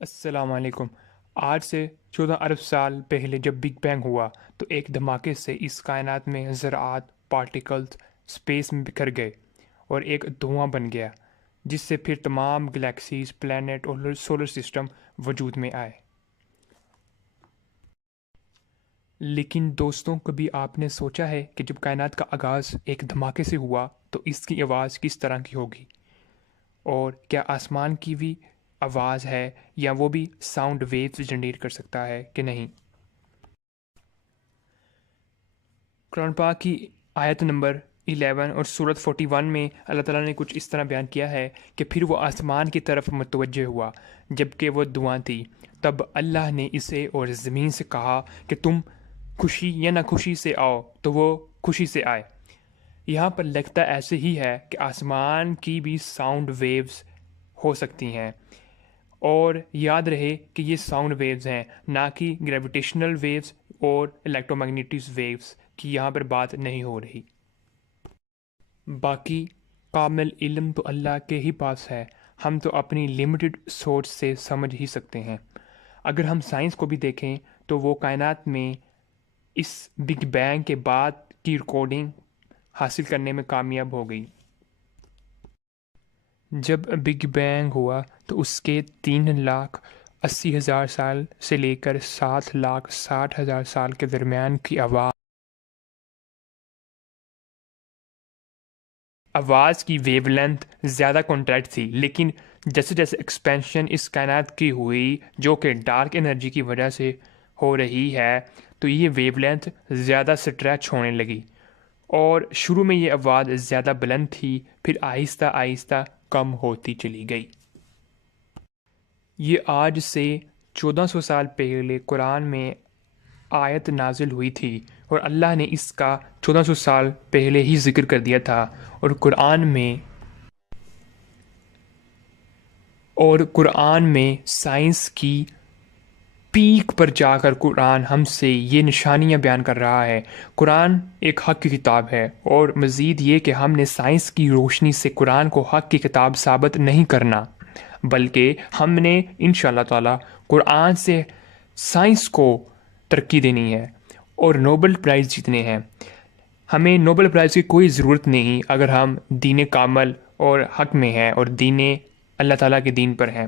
السلام علیکم۔ آج سے 14 ارب سال پہلے جب بگ بینگ ہوا تو ایک دھماکے سے اس کائنات میں ذرات پارٹیکلز اسپیس میں بکھر گئے اور ایک دھواں بن گیا، جس سے پھر تمام گلیکسیز، پلانٹ اور سولر سسٹم وجود میں آئے۔ لیکن دوستوں، کبھی آپ نے سوچا ہے کہ جب کائنات کا آغاز ایک دھماکے سے ہوا تو اس کی آواز کس طرح کی ہوگی؟ اور کیا آسمان کی بھی آواز ہے یا وہ بھی ساؤنڈ ویوز جنریٹ کر سکتا ہے کہ نہیں؟ قرآن پاک کی آیت نمبر 11 اور سورت 41 میں اللہ تعالیٰ نے کچھ اس طرح بیان کیا ہے کہ پھر وہ آسمان کی طرف متوجہ ہوا جبکہ وہ دعائیں تھی، تب اللہ نے اسے اور زمین سے کہا کہ تم خوشی یا ناخوشی سے آؤ، تو وہ خوشی سے آئے۔ یہاں پر لگتا ایسے ہی ہے کہ آسمان کی بھی ساؤنڈ ویوز ہو سکتی ہیں، اور یاد رہے کہ یہ ساؤنڈ ویوز ہیں، نہ کہ گریویٹیشنل ویوز اور الیکٹرو میگنیٹک ویوز کی یہاں پر بات نہیں ہو رہی۔ باقی کامل علم تو اللہ کے ہی پاس ہے، ہم تو اپنی لمیٹڈ سوچ سے سمجھ ہی سکتے ہیں۔ اگر ہم سائنس کو بھی دیکھیں تو وہ کائنات میں اس بگ بینگ کے بعد کی ریکارڈنگ حاصل کرنے میں کامیاب ہو گئی۔ جب بگ بینگ ہوا تو اس کے 3,80,000 سال سے لے کر 7,60,000 سال کے درمیان کی آواز کی ویو لینتھ زیادہ کنٹریکٹ تھی، لیکن جیسے جیسے ایکسپینشن اس کائنات کی ہوئی جو کہ ڈارک انرجی کی وجہ سے ہو رہی ہے، تو یہ ویو لینتھ زیادہ سٹریچ ہونے لگی، اور شروع میں یہ آواز زیادہ بلند تھی، پھر آہستہ آہستہ کم ہوتی چلی گئی۔ یہ آج سے 1400 سال پہلے قرآن میں آیت نازل ہوئی تھی، اور اللہ نے اس کا 1400 سال پہلے ہی ذکر کر دیا تھا، اور قرآن میں سائنس کی پیک پر جا کر قرآن ہم سے یہ نشانیاں بیان کر رہا ہے۔ قرآن ایک حق کی کتاب ہے، اور مزید یہ کہ ہم نے سائنس کی روشنی سے قرآن کو حق کی کتاب ثابت نہیں کرنا، بلکہ ہم نے انشاءاللہ تعالی قرآن سے سائنس کو ترقی دینی ہے اور نوبل پرائز جیتنے ہیں۔ ہمیں نوبل پرائز کی کوئی ضرورت نہیں اگر ہم دین کامل اور حق میں ہیں اور دین اللہ تعالیٰ کے دین پر ہیں،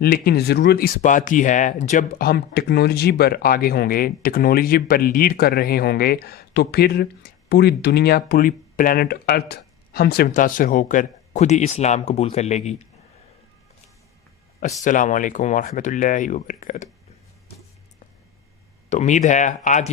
لیکن ضرورت اس بات کی ہے جب ہم ٹیکنالوجی پر آگے ہوں گے، ٹیکنالوجی پر لیڈ کر رہے ہوں گے، تو پھر پوری دنیا، پوری پلانٹ ارتھ ہم سے متاثر ہو کر خود ہی اسلام قبول کر لے گی۔ السلام علیکم ورحمۃ اللہ وبرکاتہ۔ تو امید ہے آج